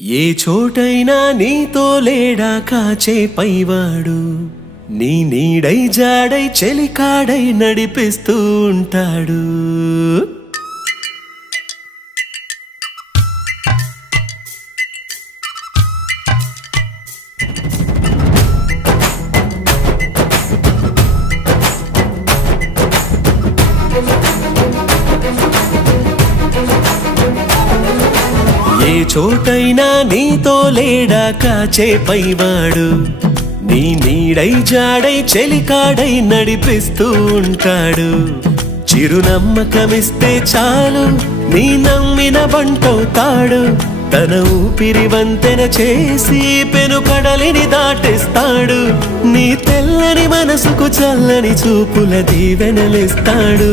ఏ చోటైనా నీతో లేడా కాచే పైవాడు నీ నీడై జాడై చెలికాడై నడిపిస్తూ ఉంటాడు. ఏ చోటైనా నీతో లేడా కాచే పైవాడు నీ నీడై జాడై చెలికాడై నడిపిస్తూ ఉంటాడు. చిరునమ్మకమిస్తే చాలు నీ నమ్మిన బంటవుతాడు. తన ఊపిరి వంతెన చేసి పెను కడలిని దాటేస్తాడు. నీ తెల్లని మనసుకు చల్లని చూపుల దీవెనలిస్తాడు.